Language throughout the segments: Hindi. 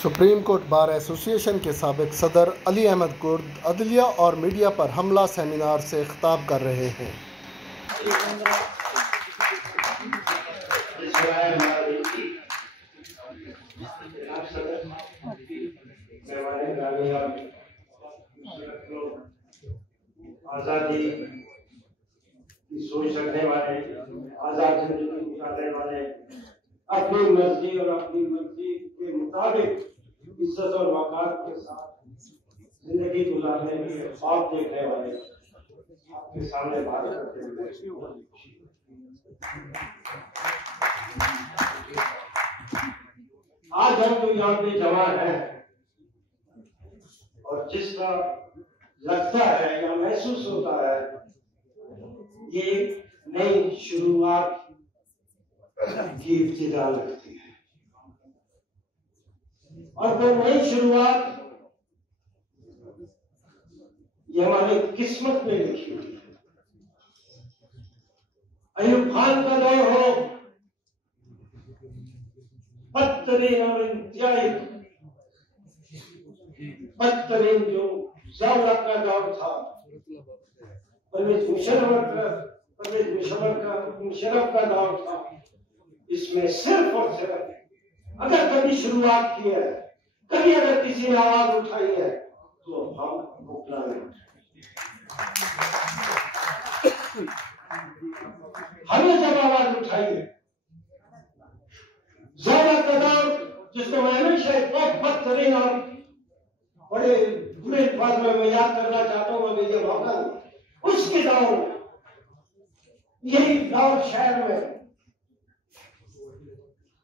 सुप्रीम कोर्ट बार एसोसिएशन के साबिक सदर अली अहमद कुर्द अदलिया और मीडिया पर हमला सेमिनार से खिताब कर रहे हैं। आज़ादी की सोच रखने वाले, आज़ाद जिंदगी गुजारने वाले, अपनी मर्जी और अपनी मर्जी के मुताबिक इज्जत और वक़ार के साथ जिंदगी गुजारने के ख्वाब देखने वाले आपके सामने बात करते हुए आज हम जो यहाँ पे जमा है और जिसका लगता है या महसूस होता है ये एक नई शुरुआत की इब्तिदा लगती है और वो नई शुरुआत ये हमारी किस्मत में लिखी हुई है। अयूब खान का दौर हो, बदतरीन और इंतहाई बदतरीन जो ज़िया का दौर था, परवेज मुशर्रफ का दौर था, इसमें सिर्फ और सिर्फ अगर कभी शुरुआत की है, कभी अगर किसी ने आवाज उठाई है तो हम मुकला नहीं। हमने जब आवाज उठाई है, ज़िया का दौर जिसको मैं हमेशा एक बहुत बदतरीन और बड़े बुरे अल्फाज में मैं याद करना चाहता हूँ, अभी ये मौका नहीं। उसके दौर में यही दौर शहर में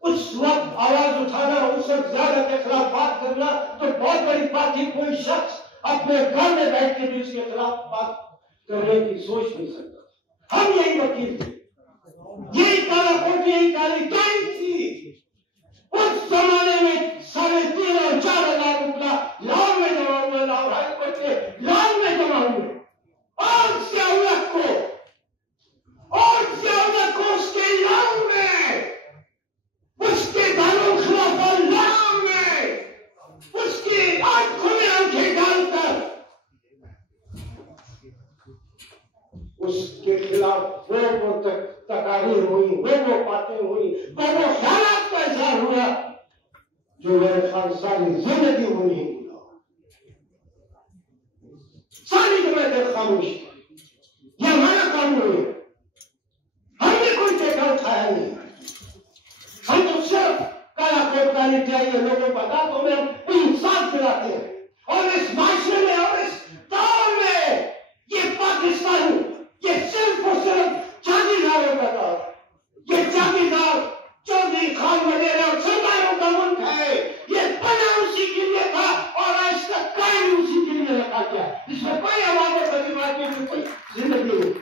उस वक्त आवाज उठाना, उस वक्त ज़िया के खिलाफ बात करना तो बहुत बड़ी बात थी। कोई शख्स अपने घर में बैठ के भी उसके खिलाफ बात करने की सोच नहीं सकता। हम यही वकील थे, यही काला कोट, यही काली टाई थी। उस जमाने में 3.5 और 4 हजार रुपया लाहौर में जमा हुआ, लाहौर हाईकोर्ट के लाहौर में जमा हुए और ज़ियाउल्लह को उसके लाहौर में, उसके दारुल खिलाफत लाहौर में, उसकी आंखों में आंखें डालकर उसके खिलाफ वो तकारीर हुई, वो बातें हुई, वो ख्यालात का इज़हार हुआ जो मेरे ख्याल सारी जिंदगी वो नहीं भूला। सारी जमातें खामोश, ये हमारा कानून है, हमने कोई टेका उठाया नहीं। हम तो सिर्फ काला कोट काली टाई के लोगों को बातों में हम इंसाफ दिलाते हैं और इस माशरे में और इस दौर में ये पाकिस्तान, ये सिर्फ और सिर्फ जागीरदारों का दौर, ये जागीरदार चौधरी खान वगैरह और सरदारों का मुल्क है। ये बना उसी के लिए था और आज तक कायम उसी के लिए रखा गया। इसमें कोई आवाज और प्रतिवाद की कोई जिंदगी नहीं।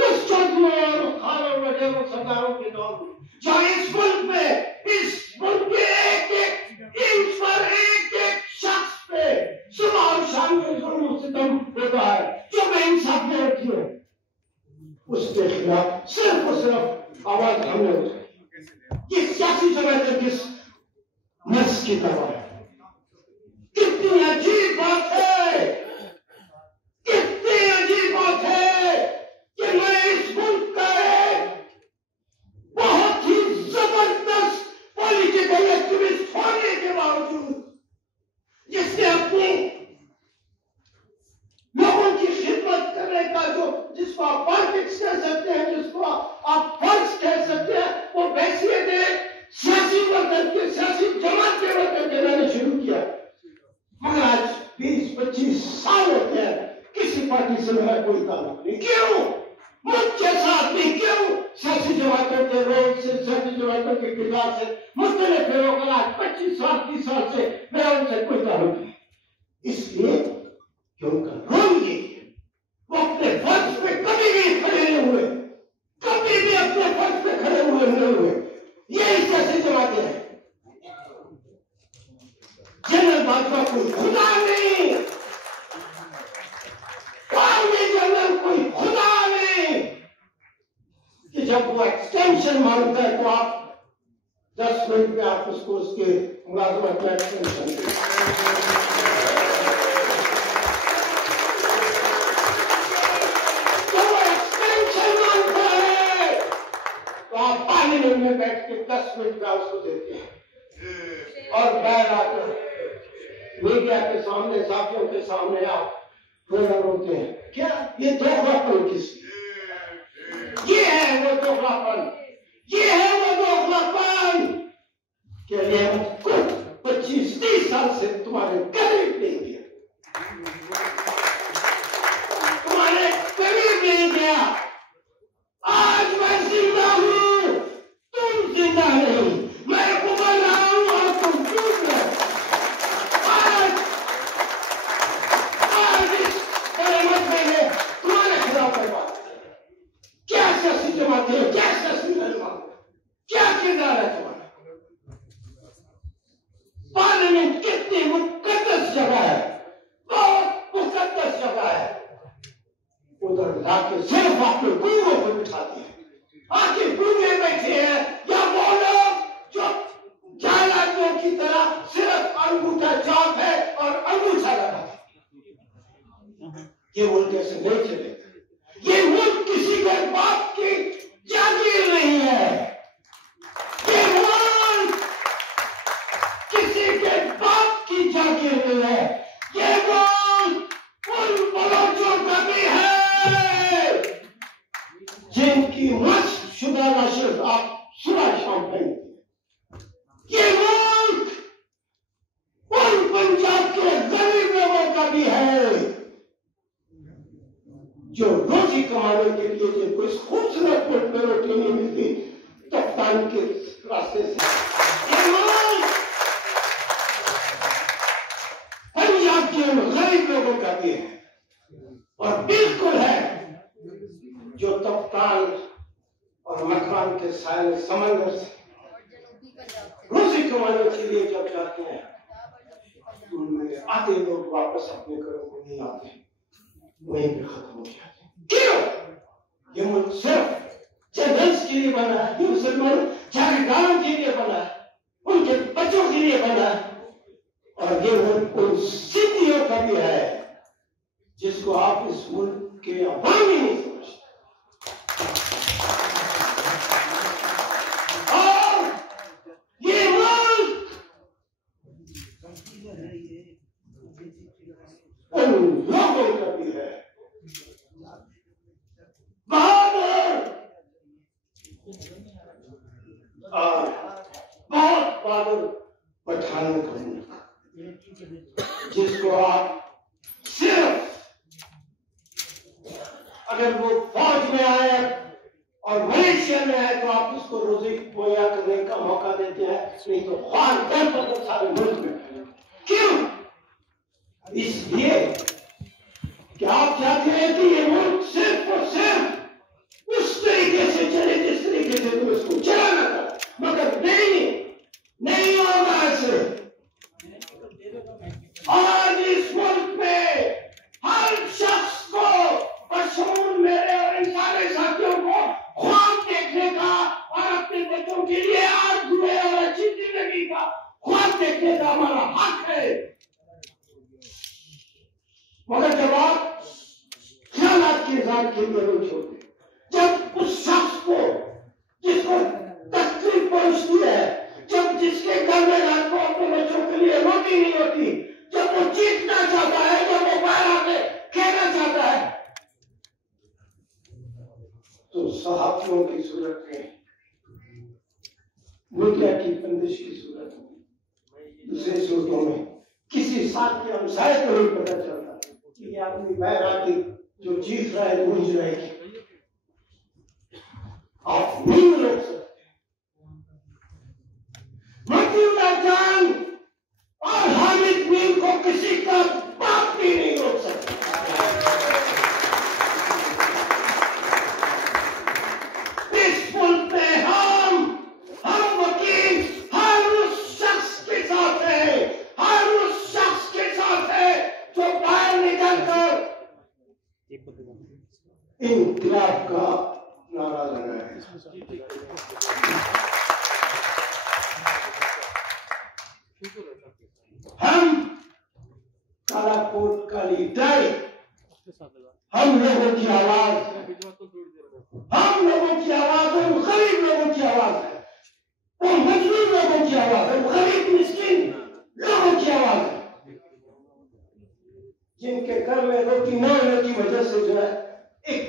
उस चौधरी और खान और वगैरह सरदारों के दौर में जहाँ इस मुल्क के एक-एक इंच पर, एक-एक शख्स पे सुबह और शाम में जुल्म सितम होता है, जो बेइंसाफी होती है, उसके खिलाफ सिर्फ और सिर्फ आवाज हमने उठाई। ये सियासी जमातें किस नस्ल की दवा है? कितनी अजीब बात है, कितनी अजीब बात है कि मैं इस मुल्क का बहुत ही जबरदस्त पॉलिटिकल एक्टिविस्ट होने के बावजूद, जिसने अपनी लोगों की खिदमत करने का जिसको आप पॉलिटिक्स कह सकते हैं, जिसको आप फर्ज कह सकते हैं, वो वैसियत सियासी वर्कर के, सियासी जमात के वर्कर के मैंने शुरू किया। मगर आज 20-25 साल हो गए किसी पार्टी से मेरा कोई ताल्लुक नहीं। क्यों? मुझके साथ नहीं, क्यों? सियासी जमातों के रोल से, सियासी जमातों के किरदार से मुख्तलिफ लोगों का आज 25 साल 30 साल से मेरा उनसे कोई ताल्लुक नहीं। इसलिए कि उनका रोल ये वो अपने फर्ज पे कभी भी खड़े नहीं हुए, कभी भी अपने फर्ज पे खड़े हुए नहीं हुए। यही सियासी जमातें हैं। जनरल बाजवा कोई खुदा नहीं, जनरल कोई खुदा नहीं कि जब वो एक्सटेंशन मांगता है तो आप 10 मिनट में आप उसको उसके मुलाजमत में एक्सटेंशन दें। तो वो एक्सटेंशन मांगता है तो आप पार्लियामेंट में बैठ के 10 मिनट में उसको देते हैं और बाहर आकर मीडिया के सामने, साथियों के सामने आप रोना रोते हैं। क्या ये दोगलापन किसी? ये है वो दोगलापन, ये है वो दोगलापन के लिए हम कुछ 25-30 साल से तुम्हारे करीब नहीं गया, तुम्हारे करीब नहीं गया। आज मैं जिंदा हूं, तुम जिंदा नहीं, मैं उमर रहा हूं और तुम चूक रहे। आज इस बड़े मसले में तुम्हारे खिलाफ बात क्या सियासी जमातें हैं, क्या सियासी रहनुमा, क्या किरदार है तुम्हारा? पार्लियामेंट कितनी मुकद्दस जगह है, बहुत मुकद्दस जगह है। उधर जाके सिर्फ आपके गुरुओं को बिठा दिया। आपके गुरुए बैठे हैं या वो लोग जो जाल आदमियों की तरह सिर्फ अंगूठा चाप है और अंगूठा लगा। ये मुल्क ऐसे नहीं चलेगा। ये मुल्क किसी के बाप की जागीर नहीं है। ये मुल्क किसी के बाप की जागीर नहीं है। ये मुल्क उन बलोचों का भी है जिनकी मश्क शुदा नशर आप सुबह शाम पहनते। ये मुल्क उन पंजाब के गरीब लोगों का भी है जो रोटी कमाने के लिए जिनको इस खूबसूरत मुल्क में रोटी नहीं मिलती कप्तान के रास्ते से। ये मुल्क पंजाब के गरीब लोगों का भी है और बिल्कुल है जो कप्तान और मकान के साय समंदर से रोटी कमाने के लिए जब जाते हैं उनमें आधे लोग वापस अपने घरों को नहीं आते, वहीं पे खत्म हो जाते। क्यों? ये मुल्क सिर्फ जनरल्स के लिए बना है, ये मुसलमान जागीरदारों के लिए बना है, उनके बच्चों के लिए बना है। और ये मुल्क उन सिद्धियों का भी है जिसको आप इस मुल्क के अवाम ही नहीं समझते। और ये मुल्क उन लोगों का भी है बहादुर और बहुत बहादुर पठानों का मुल्क जिसको आप सिर्फ अगर वो फौज में आए और मलेशिया में आए तो आप उसको रोजी मुहैया करने का मौका देते हैं, नहीं तो ख्वार दर पर सारे मुल्क में। क्यों? इसलिए कि आप चाहते हैं कि ये मुल्क सिर्फ और सिर्फ उस तरीके से चले जिस तरीके से तुम इसको चलाना था, मगर नहीं होगा ऐसे। आज इस मुल्क में हर शख्स को बशमूल मेरे और इन सारे साथियों को ख्वाब देखने का और अपने बच्चों के लिए आज जुए और अच्छी जिंदगी का ख्वाब देखने का हमारा हक है। मगर जब आप ख्यालात के इज़हार के लिए नहीं छोड़ते, जब उस शख्स को जिसको तकलीफ पहुंचती है, जब जिसके घर में रात को अपने बच्चों के लिए रोटी नहीं होती, जब वो जीतना चाहता है, जब वो बाहर आके खेलना चाहता है, तो सहाफियों की सूरत में, मीडिया की बंदिश की सूरत में, दूसरे सूरतों में किसी साथ के हमसाये को ही पता चलता कि ये आदमी बाहर आके जो चीख रहा है गूंज रहेगी। आप नहीं रोक सकते। मतीउल्लाह जान और हामिद मीर को किसी का बाप भी नहीं रोक सकता। इस मुल्क में हम वकील हर उस शख्स के साथ है, हर उस शख्स के साथ है जो बाहर निकलकर इनकलाब का नारा लगाए। हम लोगों की आवाज, हम लोगों की आवाज, उन गरीब लोगों की आवाज है, उन मजदूर लोगों की आवाज है, उन गरीब मिस्किन लोगों की आवाज है, जिनके घर में रोटी न होने की वजह से जो है एक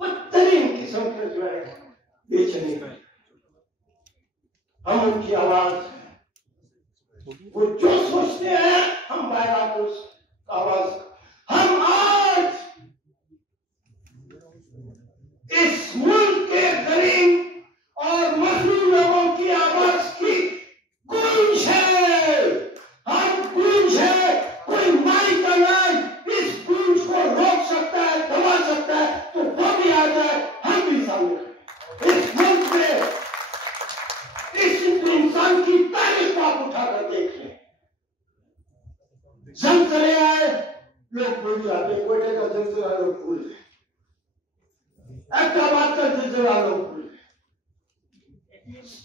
बदतरीन किस्म का जो है बेचैनी है। हम उनकी आवाज, वो जो सोचते हैं हम बैराग उस आवाज, हम आज इस मुल्क के गरीब और मजलूम लोगों की आवाज की गूंज है, हम गूंज है, कोई माई का नाम इस गूंज को रोक सकता है, दबा सकता है, तो वो भी आ जाए, हम भी सामने खड़े। इस मुल्क में इस इंसान की तारीफ आप उठाकर देख लें। ज़लज़ले आए लोग भूल जाते, कोयटे का ज़लज़ला लोग भूल गए, अहमदाबाद का ज़लज़ला लोग भूल गए,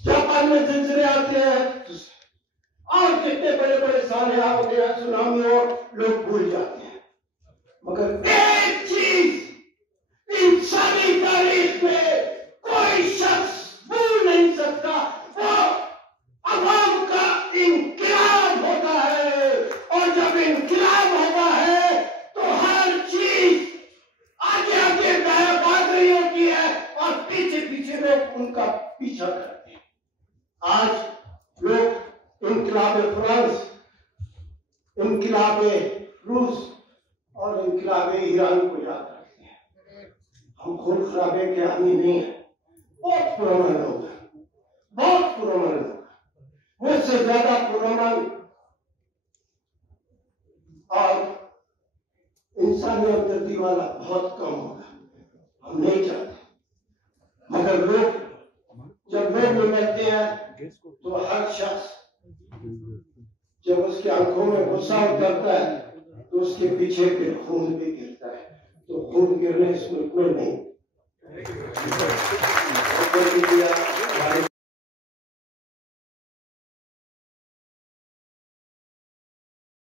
जापान में ज़लज़ले आते हैं और कितने बड़े बड़े साले होते हैं, सुनामी हो, लोग भूल जाते हैं। मगर एक चीज इंसानी तारीख में कोई शख्स भूल नहीं सकता, वो अवाम का इंकलाब होता है, और जब इंकलाब होता है तो हर चीज आगे आगे भाग रही होती है और पीछे पीछे लोग उनका पीछा करते हैं। आज लोग इंकलाब फ्रांस, इंकलाब रूस और इंकलाब ईरान को याद रखते हैं। हम खून खराबे के आदमी नहीं है, बहुत पुराना लोग हैं, बहुत पुराना लोग, मुझसे ज्यादा पुराना और इंसानी हमदर्दी वाला बहुत कम होगा, हम नहीं चाहते। मगर लोग जब लोग मिलते हैं तो हर शख्स जब उसकी आंखों में गुस्सा उतरता है तो उसके पीछे फिर खून भी गिरता है, तो खून गिरने इस मुल्क में नहीं।